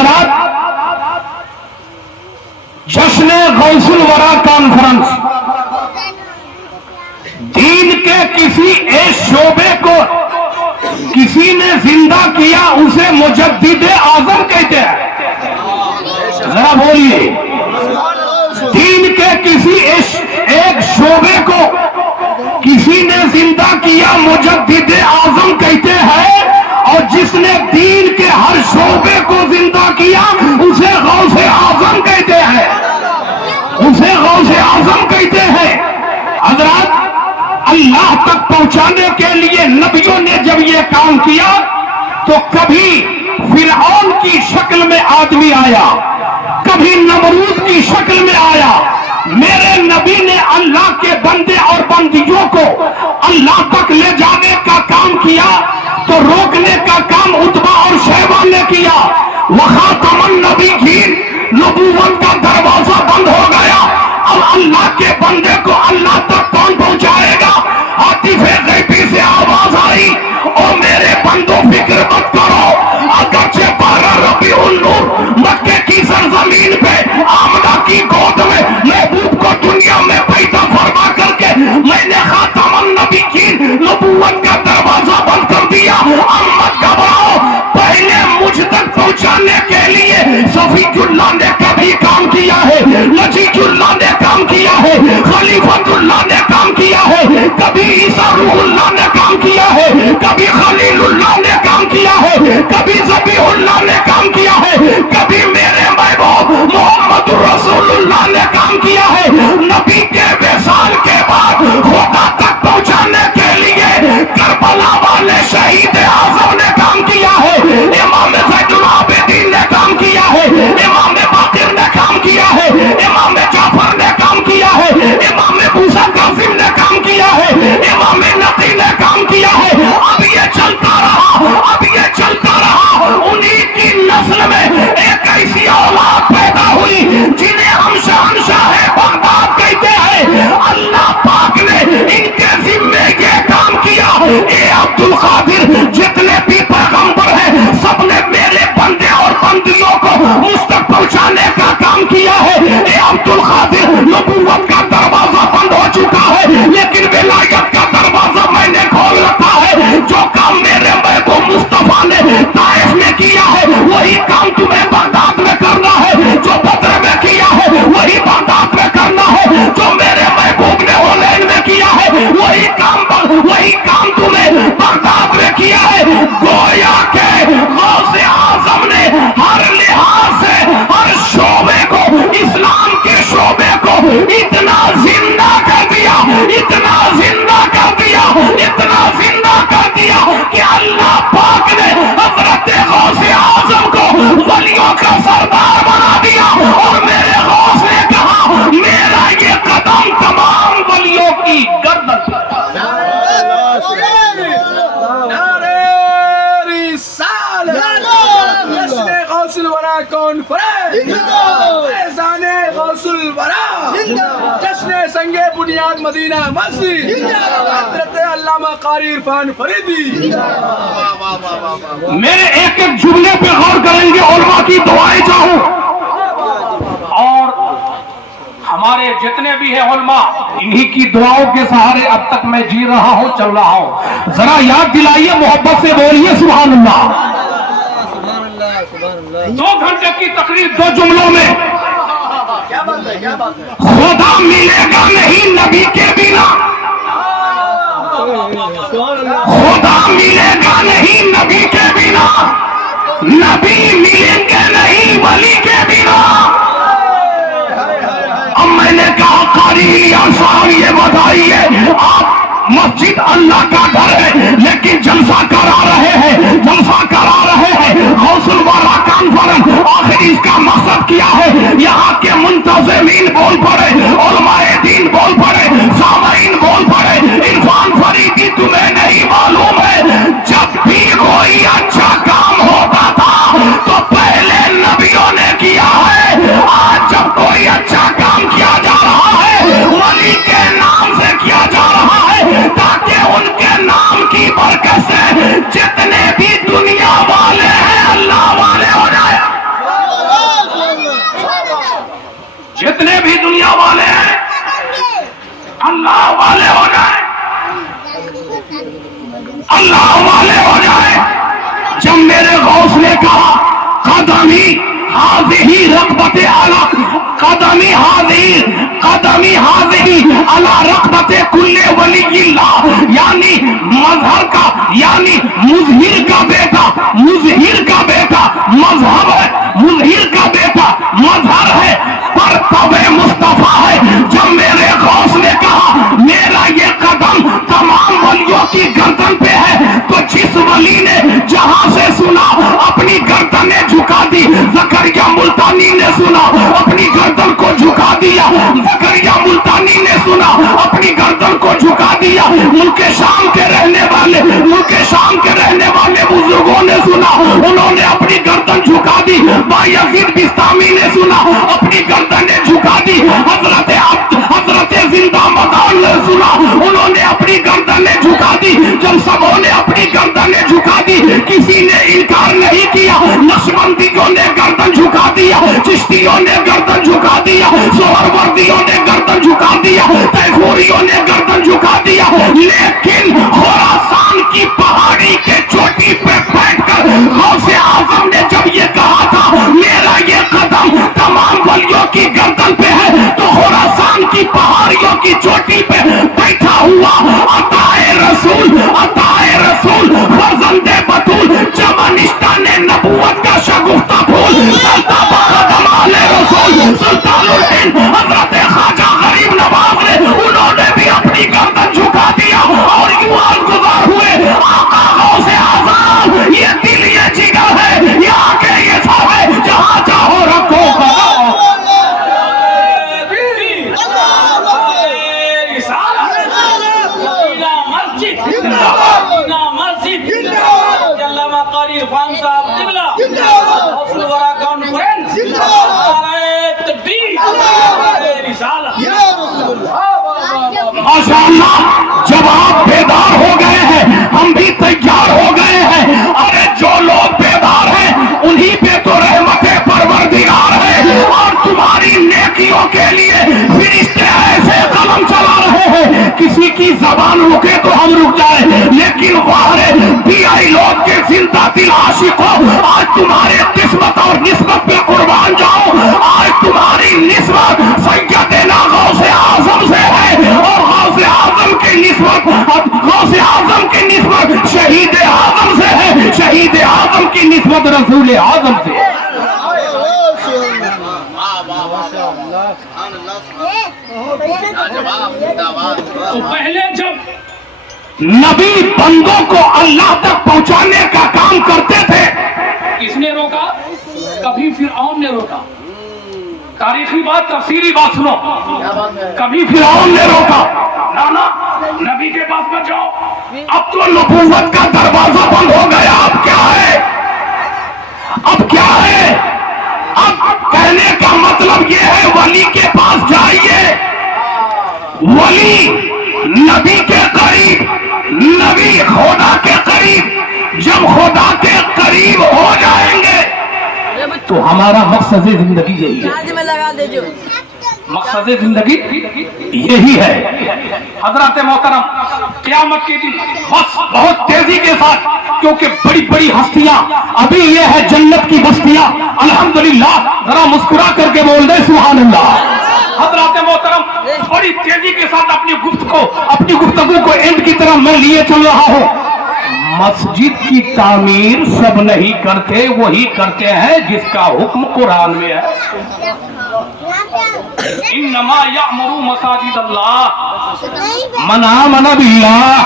حضرات، جشن غوث الورا کانفرنس دین کے کسی ایک شعبے کو کسی نے زندہ کیا اسے مجدد اعظم کہتے ہیں. ذرا بولیے. دین کے کسی ایک شعبے کو کسی نے زندہ کیا مجدد اعظم کہتے ہیں، اور جس نے دین کے ہر شعبے کو زندہ کیا اسے غوث اعظم کہتے ہیں. اسے غوث اعظم کہتے ہیں. حضرات، اللہ تک پہنچانے کے لیے نبیوں نے جب یہ کام کیا تو کبھی فرعون کی شکل میں آدمی آیا، کبھی نمرود کی شکل میں آیا. میرے نبی نے اللہ کے بندے اور بندیوں کو اللہ تک لے جانے کا کام کیا تو روکنے کا کام عتبہ اور شیبہ نے کیا. وخاتم النبیین، نبوت کا دروازہ بند ہو گیا. اب اللہ کے بندے کو اللہ تک کون پہنچائے گا؟ عاطف غیبی سے آواز آئی، او میرے بندوں فکر مت کرو، اگرچہ 12 ربیع النور مکے کی سرزمین پہ آمنہ کی گود میں محبوب کو دنیا میں پیدا فرما کر کے میں نے خاتم النبیین نبوت کا دروازہ بند کر دیا. امت گھبراؤ، پہلے مجھ تک پہنچانے کے لیے صفی اللہ نے کبھی کام کیا ہے، نجیب اللہ نے کام کیا ہے، خلیفۃ اللہ نے کام کیا ہے، کبھی عیسیٰ روح اللہ نے کام کیا ہے، کبھی خلیل اللہ نے کام کیا ہے، کبھی ذبیح اللہ نے کام کیا ہے، کبھی میرے محبوب محمد رسول اللہ نے کام کیا ہے. نبی کے وصال کے بعد خدا تک پہنچانے کے لیے کربلا والے شہید اعظم نے کام کیا ہے، امام زید العابدین نے کام کیا ہے، امام باقر نے کام کیا ہے، امام جعفر نے کام کیا ہے، امام موسیٰ کاظم نے کام کیا ہے، امام نقی نے کام کیا ہے. اب یہ چلتا رہا، اب یہ چلتا رہا. انہی کی نسل میں ایک ایسی اولاد پیدا ہوئی جنہیں ہم شہنشاہ بغداد کہتے ہیں. اللہ پاک نے ان کے ذمے یہ کام کیا. اے عبد القادر، جتنے بھی پیغمبر ہیں سب نے میرے بندے اور بندیوں کو مجھ تک پہنچانے کا کام کیا ہے. اے عبد القادر، نبوت کا دروازہ بند ہو چکا ہے لیکن ولایت کا دروازہ میں نے کھول رکھا ہے. جو کام میرے محبوب مصطفیٰ نے طائف میں کیا ہے وہی کام تمہیں بغداد میں کرنا ہے. جو بدر میں کیا ہے وہی بغداد میں کرنا ہے. جو میرے محبوب نے ہنین میں کیا ہے وہی کام تمہیں بغداد میں کیا ہے. گویا کہ غوث اعظم نے ہر لحاظ سے ہر شعبے کو، اسلام کے شعبے کو اتنا زندہ کر دیا، اتنا زندہ کر دیا، اتنا زندہ کر دیا کہ اللہ پاک نے حضرت غوث اعظم کو ولیوں کا سردار بنا دیا. اور میرے غوث نے کہا میرا یہ قدم تمام ولیوں کی گردن پر. غوث الورا کانفرنس، فیضان غوث الورا، جشن سنگ بنیاد مدینہ مسجد، حضرت علامہ قاری عرفان فریدی. میرے ایک ایک جملے پہ غور کریں گے، علماء کی دعائیں چاہوں. اور ہمارے جتنے بھی ہیں علماء، انہی کی دعاؤں کے سہارے اب تک میں جی رہا ہوں، چل رہا ہوں. ذرا یاد دلائیے، محبت سے بولیے سبحان اللہ. 2 گھنٹے کی تقریر 2 جملوں میں. خدا ملے گا نہیں نبی کے بنا، خدا ملے گا نہیں نبی کے بنا، نبی ملیں گے نہیں ولی کے بنا. اب میں نے کہا قاری صاحب یہ بتائیے، آپ مسجد اللہ کا گھر ہے لیکن جلسہ کرا رہے ہیں، جلسہ کرا رہے ہیں غوث الورا کانفرنس. آخر اس کا مقصد کیا ہے؟ یہاں کے منتظمین بول پڑے، علماء دین بول پڑے، سامعین بول پڑے. عرفان فریدی تمہیں نہیں معلوم ہے، جب بھی کوئی اچھا کام ہوتا تھا تو پہلے نبیوں نے کیا ہے. آج جب کوئی اچھا کام کیا جا رہا ہے ولی کے نام سے کیا جا رہا ہے تاکہ ان کے نام کی برکت سے جتنے بھی دنیا والے ہیں اللہ والے ہو جائے. والے ہو جائیں، اللہ والے ہو جائیں۔ جب میرے غوث نے کہا قدمی هذه رغبت اعلی، قدمی هذه علی رغبت کل ولی اللہ، یعنی مظہر کا، یعنی مظہر کا بیٹا مذہب ہے، مظہر کا بیٹا مظہر ہے، پر تبع مصطفیٰ ہے۔ جب میرے غوث نے کہا میرا یہ قدم تمام ولیوں کی گردن پہ ہے، تو جس ولی نے جہاں سے سنا اپنی گردنیں جھکا دی، زکریا ملتانی نے سنا اپنی گردن کو جھکا دیا، زکریا ملتانی نے سنا اپنی گردن کو جھکا دیا، ملک شام کے رہنے والے بزرگوں نے سنا، انہوں نے اپنی گردن جھکا دی، بایزید بستامی نے سنا اپنی گردنیں جھکا دی، حضرت زندہ مدان نے سنا انہوں نے اپنی گردنیں جھکا دی۔ جب سبوں نے اپنی گردنیں جھکا دی، کسی نے انکار نہیں کیا، نقشبندیوں نے گردن جھکا دیا، چشتیوں نے گردن جھکا دیا، سہروردیوں نے گردن جھکا دیا، تیفوریوں نے گردن جھکا دیا، لیکن خراسان کی پہاڑی کے چوٹی پہ بیٹھ کر غوث اعظم نے جب یہ کہا تھا میرا یہ قدم تمام ولیوں کی گردن پہ ہے، تو خراسان کی پہاڑیوں کی چوٹی پہ بیٹھا ہوا عطائے رسول فرزند بطول چمنشتہ نے نبوت کا شگفتہ پھول قدمال رسول سلطان الہند حضرت خواجہ غریب نواز نے، انہوں نے بھی اپنی گردن جھکا دیا اور یوں گزار ہوئے۔ آقا غوث اعظم، یہ دل یہ جگر ہے، یہ آگے یہ سب ہے، جہاں چاہو رکھو عرفان صاحب قبلہ حوصل ورا کانفرنس ماشاء اللہ، جب آپ بیدار ہو گئے ہیں ہم بھی تیار ہو گئے ہیں۔ ارے جو لوگ بیدار ہیں انہی پہ تو رحمت پروردگار ہے، اور تمہاری نیکیوں کے لیے فرشتے ایسے قلم چلا رہے ہیں، کسی کی زبان رکے تو ہم رک جائیں، لیکن وہاں بھی آئی لوگ کے زندہ دل عاشقوں، آج تمہارے قسمت اور نسبت پہ قربان جاؤ۔ آج تمہاری نسبت سیدنا غوث اعظم سے ہے، اور غوث اعظم کی نسبت شہید اعظم سے ہے، شہید اعظم کی نسبت رسول اعظم سے ہے۔ تو پہلے جب نبی بندوں کو اللہ تک پہنچانے کا کام کرتے تھے، کس نے روکا؟ کبھی فرعون نے روکا۔ تاریخی بات، تفسیری بات سنو، کبھی فرعون نے روکا، نانا نبی کے پاس مت جاؤ، اب تو نبوت کا دروازہ بند ہو گیا، اب کیا ہے؟ اب کہنے کا مطلب یہ ہے ولی کے پاس جائیے، ولی نبی کے قریب، نبی خدا کے قریب، جب خدا کے قریب ہو جائیں گے تو ہمارا مقصد زندگی یہی ہے، مقصد زندگی یہی ہے۔ حضرات محترم، قیامت کے دن بس بہت تیزی کے ساتھ، کیونکہ بڑی بڑی ہستیاں، ابھی یہ ہے جنت کی بستیاں، الحمدللہ، ذرا مسکرا کر کے بول دیں سبحان اللہ۔ حضرات محترم، بڑی تیزی کے ساتھ اپنی گفتگو کو اینڈ کی طرف میں لیے چل رہا ہوں۔ مسجد کی تعمیر سب نہیں کرتے، وہی کرتے ہیں جس کا حکم قرآن میں ہے۔ انما یعمر مساجد اللہ من آمن باللہ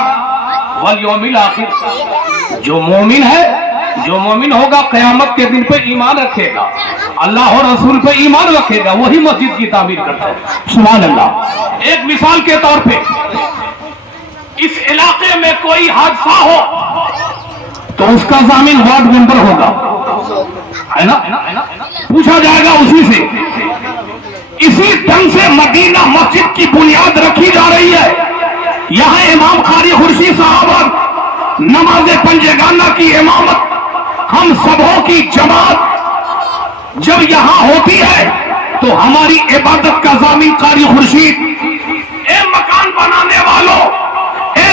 والیوم الآخر، جو مومن ہوگا قیامت کے دن پہ ایمان رکھے گا، اللہ اور رسول پہ ایمان رکھے گا، وہی مسجد کی تعمیر کرتا ہے۔ سبحان اللہ۔ ایک مثال کے طور پہ، اس علاقے میں کوئی حادثہ ہو تو اس کا ضامن وارڈ ممبر ہوگا، ہے نا؟ پوچھا جائے گا اسی سے۔ اسی ڈھنگ سے مدینہ مسجد کی بنیاد رکھی جا رہی ہے، یہاں امام قاری خورشید صاحب اور نماز پنجگانہ کی امامت، ہم سبوں کی جماعت جب یہاں ہوتی ہے تو ہماری عبادت کا ضامن قاری خورشید، مکان بنانے والا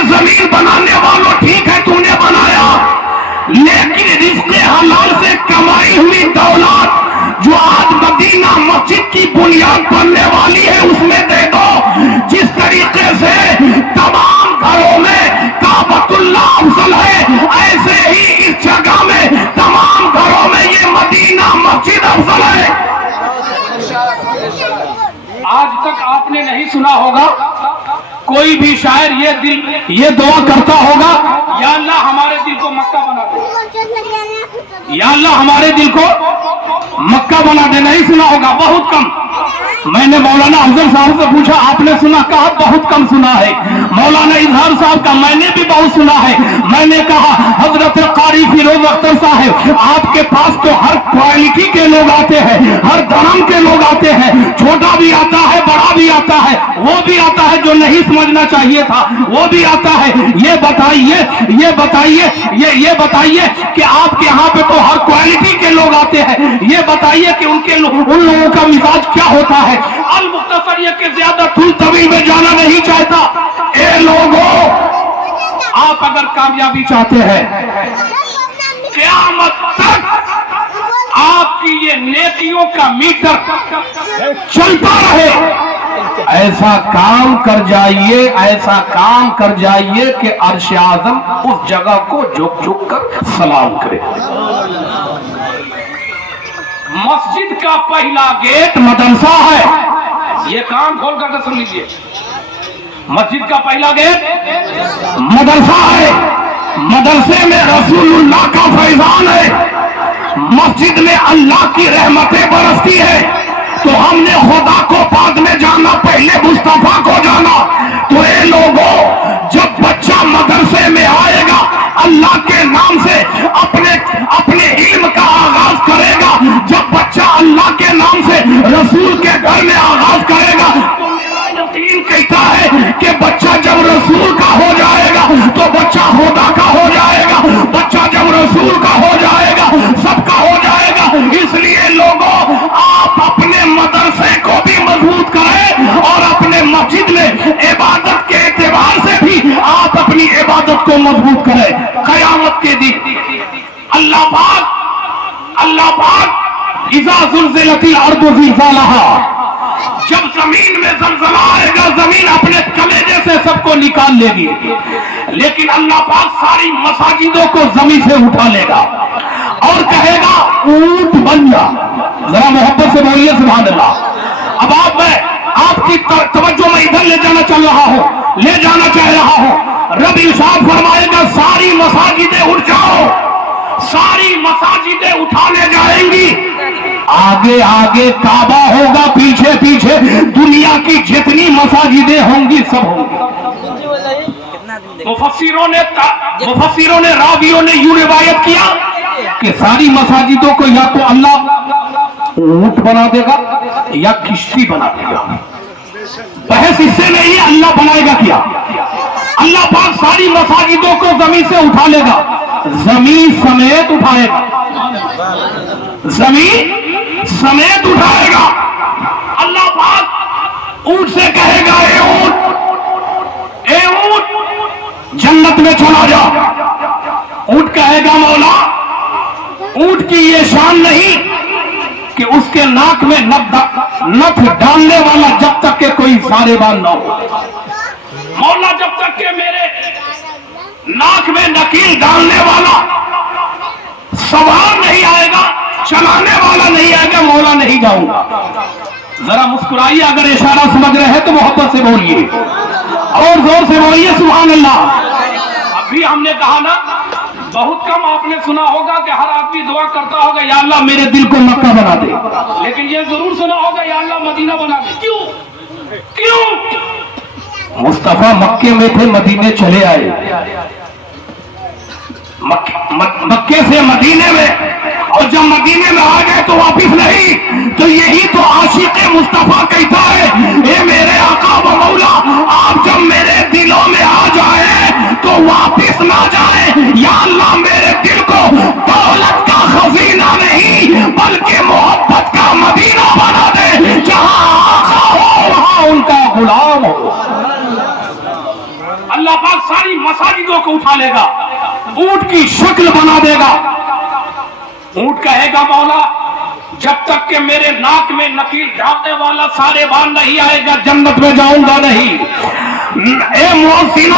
زمین بنانے والوں ٹھیک ہے تم نے بنایا، لیکن رزق حلال سے کمائی ہوئی دولت جو آج مدینہ مسجد کی بنیاد بننے والی ہے اس میں دے دو۔ جس طریقے سے تمام گھروں میں کعبۃ اللہ افضل ہے، ایسے ہی اس جگہ میں تمام گھروں میں یہ مدینہ مسجد افضل ہے۔ آج تک آپ نے نہیں سنا ہوگا کوئی بھی شاعر یہ دعا کرتا ہوگا، یا اللہ ہمارے دل کو مکہ بنا دے، یا اللہ ہمارے دل کو مکہ بنا دے، نہیں سنا ہوگا، بہت کم۔ میں نے مولانا افضل صاحب سے پوچھا آپ نے سنا؟ کہا بہت کم سنا ہے۔ مولانا اظہار صاحب کا میں نے بھی بہت سنا ہے۔ میں نے کہا حضرت قاری فیروز اختر صاحب آپ کے پاس تو ہر کوالٹی کے لوگ آتے ہیں، ہر دھرم کے لوگ آتے ہیں، چھوٹا بھی آتا ہے بڑا بھی آتا ہے، وہ بھی آتا ہے جو نہیں سمجھنا چاہیے تھا وہ بھی آتا ہے۔ یہ بتائیے کہ آپ کے یہاں پہ تو ہر کوالٹی کے لوگ آتے ہیں، یہ بتائیے کہ ان لوگوں کا مزاج کیا ہوتا ہے۔ المختصر یہ کہ زیادہ طول طویل میں جانا نہیں چاہتا۔ اے لوگوں، آپ اگر کامیابی چاہتے ہیں قیامت تک آپ کی یہ نیکیوں کا میٹر چلتا رہے، ایسا کام کر جائیے کہ عرش اعظم اس جگہ کو جھک جھک کر سلام کرے۔ مسجد کا پہلا گیٹ مدرسہ ہے، یہ کان کھول کر سن لیجیے، مسجد کا پہلا گیٹ مدرسہ ہے، مدرسے میں رسول اللہ کا فیضان ہے، مسجد میں اللہ کی رحمتیں برستی ہے۔ تو ہم نے خدا کو بعد میں جانا، پہلے مصطفیٰ کو جانا۔ تو اے لوگوں، جب بچہ مدرسے میں آئے گا اللہ کے نام سے اپنے علم کا آغاز کرے گا، جب بچہ اللہ کے نام سے رسول کے گھر میں آغاز کرے گا تو میرا یقین کہتا ہے کہ بچہ جب رسول کا ہو جائے گا تو بچہ خدا کا ہو جائے گا، بچہ جب رسول کا ہو جائے گا سب کا ہو جائے گا۔ اس لیے لوگوں، آپ اپنے مدرسے کو بھی مضبوط کریں اور اپنے مسجد میں عبادت کے اعتبار سے بھی آپ اپنی عبادت کو مضبوط کریں۔ قیامت کے دن اللہ پاک اذا زلزلت الارض زلزالها، جب زمین میں زلزلہ آئے گا زمین اپنے کلیجے سے سب کو نکال لے گی، لیکن اللہ پاک ساری مساجدوں کو زمین سے اٹھا لے گا اور کہے گا اونٹ بن جا۔ ذرا محبت سے بولیے سبحان اللہ۔ اب آپ کی توجہ میں ادھر لے جانا چاہ رہا ہوں۔ رب ارشاد فرمائے گا ساری مساجدیں اٹھ جاؤ، ساری مساجدیں اٹھانے جائیں گی، آگے آگے کعبہ ہوگا، پیچھے پیچھے دنیا کی جتنی مساجدیں ہوں گی سب ہوں گی۔ مفسروں نے راویوں نے یوں روایت کیا کہ ساری مساجدوں کو یا تو اللہ اونٹ بنا دے گا یا کشتی بنا دے گا۔ بحث اس سے نہیں ہے اللہ بنائے گا کیا، اللہ پاک ساری مساجدوں کو زمین سے اٹھا لے گا، زمین سمیت اٹھائے گا، زمین سمیت اٹھائے گا۔ اللہ پاک اونٹ سے کہے گا اے اونٹ جنت میں چلا جا۔ اونٹ کہے گا مولا اونٹ کی یہ شان نہیں کہ اس کے ناک میں نتھ ڈالنے والا جب تک کہ کوئی سارے بان نہ ہو، مولا جب تک کہ میرے ناک میں نکیل ڈالنے والا سوار نہیں آئے گا، چلانے والا نہیں آئے گا، مولا نہیں جاؤں گا۔ ذرا مسکرائیے، اگر اشارہ سمجھ رہے ہیں تو محبت سے بولیے اور زور سے بولیے سبحان اللہ۔ ابھی ہم نے کہا نا بہت کم آپ نے سنا ہوگا کہ ہر آدمی دعا کرتا ہوگا یا اللہ میرے دل کو مکہ بنا دے، لیکن یہ ضرور سنا ہوگا یا اللہ مدینہ بنا دے۔ کیوں؟ مصطفیٰ مکے میں تھے، مدینے چلے آئے، مکے سے مدینے میں، اور جب مدینے میں آ گئے تو واپس نہیں۔ تو یہی تو عاشق مصطفیٰ کہتا ہے اے میرے آقا و مولا، آپ جب میرے دلوں میں آ جائیں تو واپس نہ جائیں، یا اللہ میرے دل کو دولت کا خزینہ نہیں بلکہ محبت کا مدینہ بنا دے، جہاں آقا ہو وہاں ان کا غلام ہو۔ اللہ پاک ساری مساجدوں کو اٹھا لے گا، اونٹ کی شکل بنا دے گا۔ اونٹ کہے گا مولا جب تک کہ میرے ناک میں نکیل ڈالنے والا سارے بار نہیں آئے گا جنت میں جاؤں گا نہیں۔ اے محسنوں